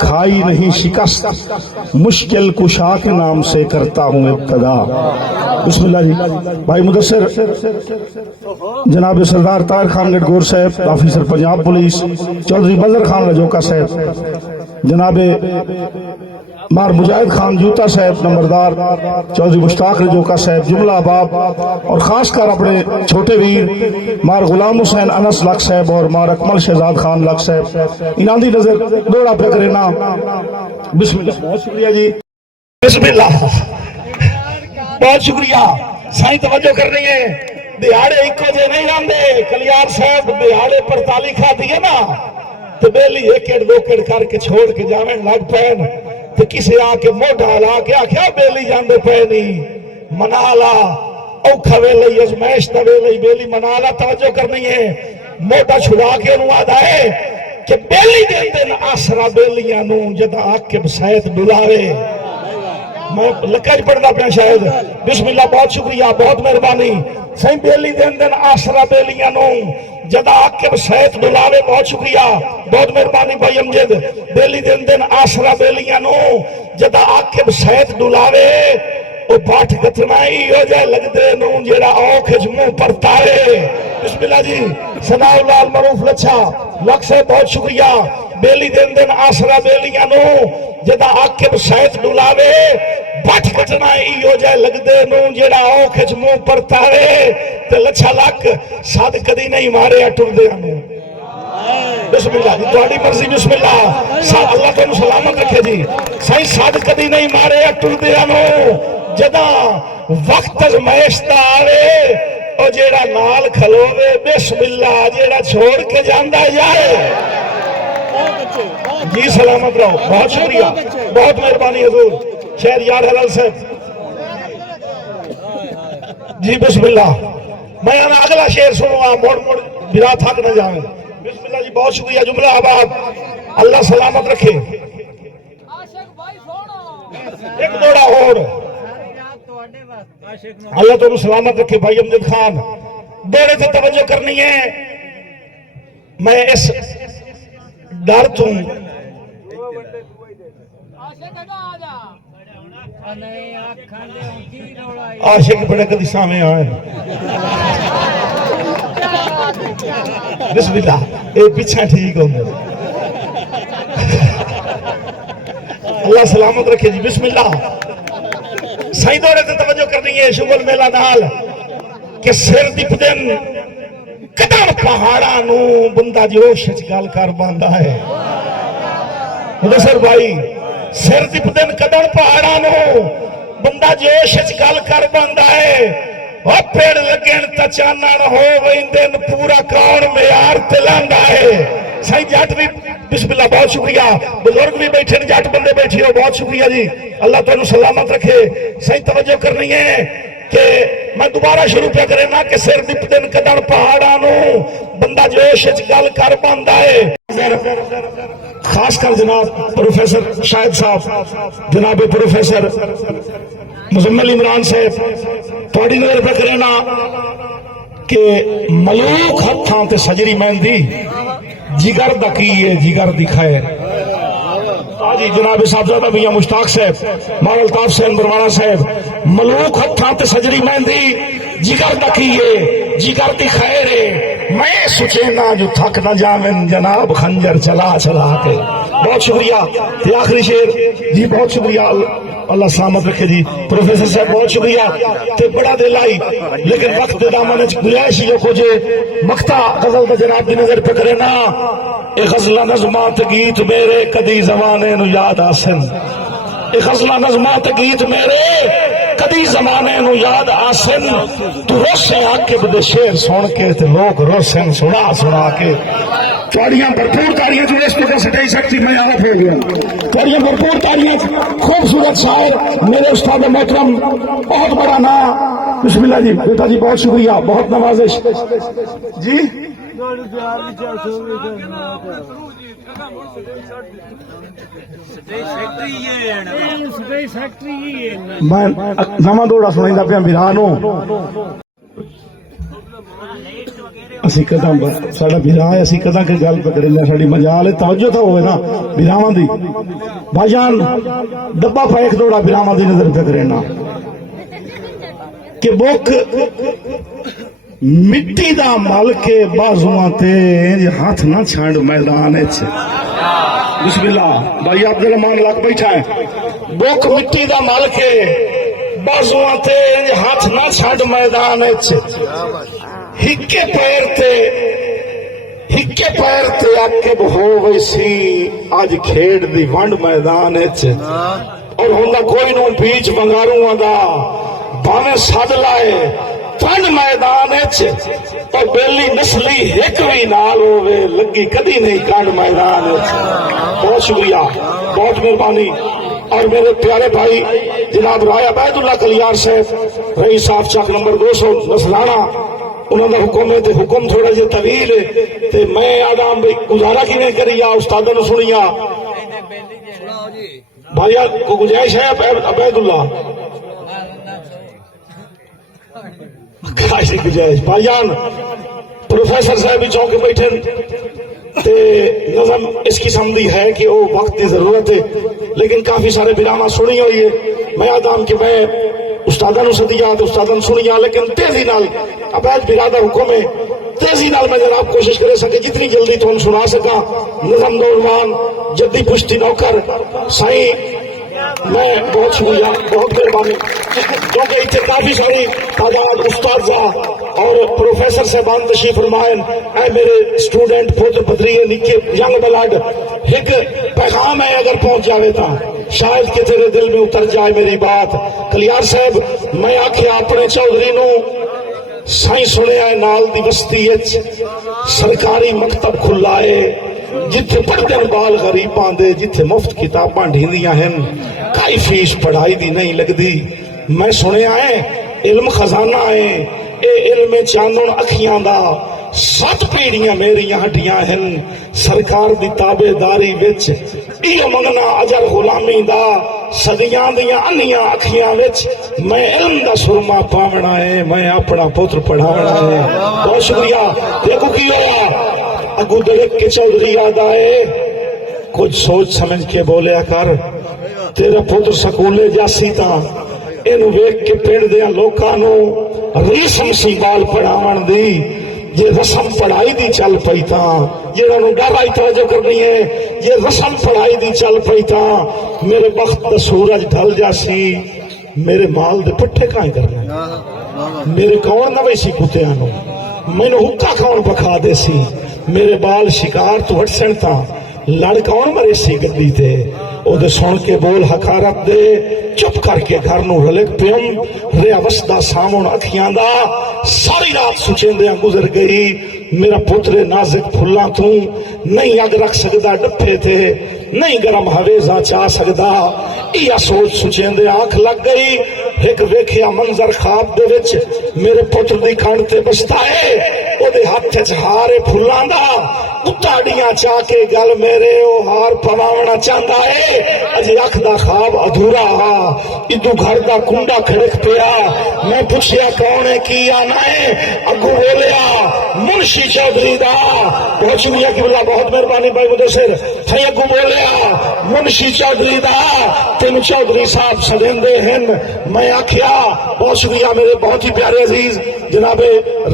کھائی نہیں شکست مشکل کشا کے نام سے کرتا ہوں ابتدا۔ بسم اللہ جی۔ بھائی مدثر جناب سردار طاہر خان گٹگور صاحب آفیسر پنجاب پولیس، چودھری بزر خان رجوکا صاحب، جناب مار مجاہد خان جوتا صاحب نمبردار، چودھری مشتاق رجوکا صاحب جملہ باب، اور خاص کر اپنے چھوٹے ویر مار غلام حسین انس لک صاحب اور مار اکمل شہزاد خان لک صاحب، انہاں دی نظر دوڑا پہ کرے نا۔ بسم اللہ، بہت شکریہ جی، بسم اللہ، بہت شکریہ سائیں، توجہ کرنی ہے۔ دیہاڑے ایکو جے نہیں آندے، کلیار صاحب دیہاڑے پر تالی کھا دیئے نا تو بیلی ایکڑ دوکڑ کر کے چھوڑ کے جاویں لگ پین، تو کسے آکے موٹا لا کے آکھیا بیلی جاندے پینی منالا اوکھا ویلی ازمائش تا ویلی بیلی منالا۔ توجہ کرنی ہے، موٹا چھڑا کے انہوں آدھا ہے کہ بیلی دن دن آسرا بیلیاں نوں جدا آکے بسائت بلاوے۔ میں لکھاج پڑھنا پہن شاہد، بسم اللہ، بہت شکریہ، بہت مہربانی سائیں۔ بیلی دن دن آسرا بیلیاں نوں جدا آکے بسائت بلاوے، بہت شکریہ، بہت مہربانی بھائی امجد۔ بیلی دن دن آسرا بیلیاں نوں جدا آکے بسائت بلاوے، او باٹھ کتنائی ہو جائے لگ دے نوں جیڑا آنکھ منہ پرتائے۔ بسم اللہ جی، ثناء اللہ المعروف لچھا لکھ سے بہت شکریہ۔ بیلی دن دن آسرا بیلیاں نوں جدا آکے بسائت بلاوے، باٹھ کتنائی ہو جائے لگ دے نوں جیڑا آنکھ منہ پرتائے، تے لچھا لک ساتھ کدی نہیں مارے اٹھر دے ہمیں۔ بسم اللہ جی، توڑی مرضی، بسم اللہ، اللہ تو سلامت رکھے جی۔ سائیں ساتھ کدی نہیں مارے اٹھر دے ہمیں، جدا وقت ازمائشتا آوے او جیڑا نال کھلوے، بسم اللہ، جیڑا چھوڑ کے جاندہ جائے۔ جی سلامت رہو، بہت شکریہ، بہت مہربانی حضور شہر یار حلال صاحب جی۔ بسم اللہ، میں اگلا شعر سنوں، موڑ موڑ بلا تھک نہ جائیں۔ بسم اللہ جی، بہت شکریہ، جملہ آباد، اللہ سلامت رکھے۔ ایک دوڑا اور، اللہ تو سلامت رکھے بھائی امجد خان۔ دوڑے سے توجہ کرنی ہے، میں اس ڈر توں عاشق بڑے قدی سامنے آئے۔ بسم اللہ، اے پیچھا ٹھیک ہوں اللہ سلامت رکھے جی۔ بسم اللہ، سائیں دورے سے توجہ کرنی ہے، شغل میلہ نال کہ سر دیپ دن قدر پہاڑا نو بندہ جوش گال کر باندھا ہے۔ مدثر بھائی، سر دیپ دن قدر پہاڑا نو بندہ جوش گال کر باندھا ہے، اور پیڑ لگن تا چانن ہو ویندن پورا کون میار تلاندا ہے۔ سائیں جاٹ بھی بسم اللہ، بہت شکریہ، بزرگ بھی بیٹھے ہیں، جاٹ بندے بیٹھے ہو، بہت شکریہ جی، اللہ تعالیٰ سلامت رکھے۔ سائیں توجہ کرنی ہے کہ میں دوبارہ شروع پہ کرے نا کہ سر دیپ دن قدر پہاڑا نو بندہ جوش گال کر باندھا ہے۔ خاص کر جناب پروفیسر شاہد صاحب، جناب پروفیسر مزمل عمران صاحب، توڑی نظر پہ کرے نا کہ ملوک ہتھاں تے سجری مہندی جگر دکیے جگر دکھائے۔ آجی جناب صاحبزادہ میاں مشتاق صاحب، مار الطاف حسین بروانا صاحب، ملوک ہتھاں تے سجری مہندی جگر دکیے جگر دکھائے، میں سچینا جو تھک نہ جامن جناب خنجر چلا چلا کے۔ بہت شکریہ، یہ آخری شعر جی، بہت شکریہ، اللہ سلامت رکھے جی۔ پروفیسر صاحب بہت شکریہ، تے بڑا دل آئی لیکن وقت دامن گنجائش ہی کو جے مکتا غزل دا جناب دی نظر پہ کرے نا، اے غزلہ نظمات گیت میرے کدی زمانے نو یاد آسن، اے غزلہ نظمات گیت میرے کدی زمانے نو یاد آسن، تو روسے آکے بدے شعر سن کے تے لوگ روسن سنا سنا کے۔ توڑیاں بھرپور تاریاں جو اس کو سٹائی سکتی، میں آوت ہو گیا، توڑیاں بھرپور تاریاں، خوبصورت شاعر میرے استاد محترم، بہت بڑا نام۔ بسم اللہ جی، بیٹا جی بہت شکریہ، بہت نوازش جی۔ میں نواں دوڑا سنائیں دا پیا میرانوں، اسی کداں ساڈا بھرا ہے اسی کداں کے گل پکڑے نے ساڈی مجال ہے توجہ تو ہوئے نا بھراواں دی بھائی جان ڈبا پیک دوڑا بھراواں دی نظر پکڑے نا کہ بک مٹی دا مل کے بازواں تے ہاتھ نہ چھانڈ میدان وچ بسم اللہ بھائی عبد الرحمان لگ بیٹھا ہے بک مٹی دا مل کے بازواں تے ہاتھ نہ چھانڈ میدان وچ ہکے پیر تے عقب ہو ویسی اج کھیڈ دی ونڈ میدان وچ اور ہوندا کوئی نو بیچ بنگاروਆਂ دا بھاویں سد لائے ونڈ میدان وچ اور بیلی نسلی ایک بھی نال ہوے لگی کدی نہیں کانڈ میدان وچ بہت شکریہ بہت مہربانی اور میرے پیارے بھائی جناب رائے عبید اللہ کلیار صاحب رئیس صاحب چک نمبر 200 نسلانا انہوں نے حکم ہے حکم تھوڑا جہ طویل ہے تے میں آدم بھائی گزارا کی نہیں کری استادوں نے سنیا بھائی کو گنجائش ہے عبید اللہ گنجائش بھائی جان پروفیسر صاحب بھی چوکے بیٹھے تے نظم اس قسم دی ہے کہ وہ وقت کی ضرورت ہے لیکن کافی سارے براما سنی ہوئی ہے میں آدم کہ میں استادوں سدیا تو استادوں سنیا لیکن تیزی نال عبید برادر حکم ہے تیزی نال میں جناب کوشش کرے سکے جتنی جلدی تو ہم سنا سکا نظم نوجوان جدی پشتی نوکر سائیں میں بہت شکریہ بہت مہربانی کیونکہ اتنے کافی ساری تعداد استاد اور پروفیسر صاحبان تشریف فرمائن اے میرے اسٹوڈنٹ پوتر پتری نکے ینگ بلڈ ایک پیغام ہے اگر پہنچ جاوے تا شاید کہ تیرے دل میں اتر جائے میری بات کلیار صاحب میں آکھیا اپنے چودھری نو سائیں سنیا ہے نال دی بستی سرکاری مکتب کھلا ہے جتھے پڑھتے بال غریباں دے جتھے مفت کتاباں ڈھیندیاں ہیں کئی فیس پڑھائی دی نہیں لگدی میں سنیا ہے علم خزانہ ہے اے علم چانن اکھیاں دا 7 پیڑیاں میری ہڈیاں ہیں سرکار دی تابے داری وچ یہ منگنا اجر غلامی دا صدیاں دیاں انیاں اکھیاں وچ میں علم دا سرما پاونا ہے میں اپنا پتر پڑھاونا ہے بہت شکریہ دیکھو کی ہوا اگو دڑک کے چودھری یاد آئے کچھ سوچ سمجھ کے بولیا کر تیرا پتر سکولے جاسی تا اینو ویک کے پینڈ دیا لوکانو ریسم سی بال پڑھاون دی یہ رسم پڑھائی دی چل پئی تا جنہاں نو ڈر آئی توجہ کرنی ہے یہ رسم پڑھائی دی چل پئی تا میرے بخت دا سورج ڈھل جاسی میرے مال دے پٹھے کائیں کرنے میرے کون نہ ویسی کتیاں نو میں نے حکا کون پکھا دے سی میرے بال شکار تو ہٹ سنتا لڑ کون مرے سی گدی تے او دے سن کے بول حکارت دے چپ کر کے گھر نو رلک پیم ریا وسدا سامن اکھیاں دا ساری رات سچیندیاں گزر گئی میرا پتر نازک پھلاں تو نہیں اگ رکھ سکدا ڈپھے تے نہیں گرم ہویزاں چاہ سکدا یہ سوچ سچیندے آنکھ لگ گئی ایک ویکھیا منظر خواب دے وچ میرے پتر دی کھانڈ تے بستا ہے او دے ہاتھ وچ ہارے پھلاں دا اتاڑیاں چاہ کے گل میرے او ہار پواونا چاہتا ہے اجی اکھ دا خواب ادھورا ہا ادو گھر دا کنڈا کھڑک پیا میں پوچھیا کون ہے کی آنا ہے اگو بولیا منشی چودھری دا بہت شکریہ کہ بلا بہت مہربانی بھائی مدثر تھے اگو بولیا منشی چودھری دا تین چودھری صاحب سدیندے ہیں میں آکھیا بہت شکریہ میرے بہت ہی پیارے عزیز جناب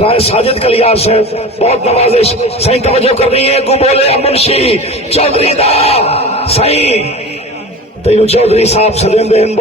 رائے ساجد کلیار صاحب بہت نوازش صحیح توجہ کر رہی ہے گو بولے منشی چودھری دا صحیح تینو چودھری صاحب سدیندے ہیں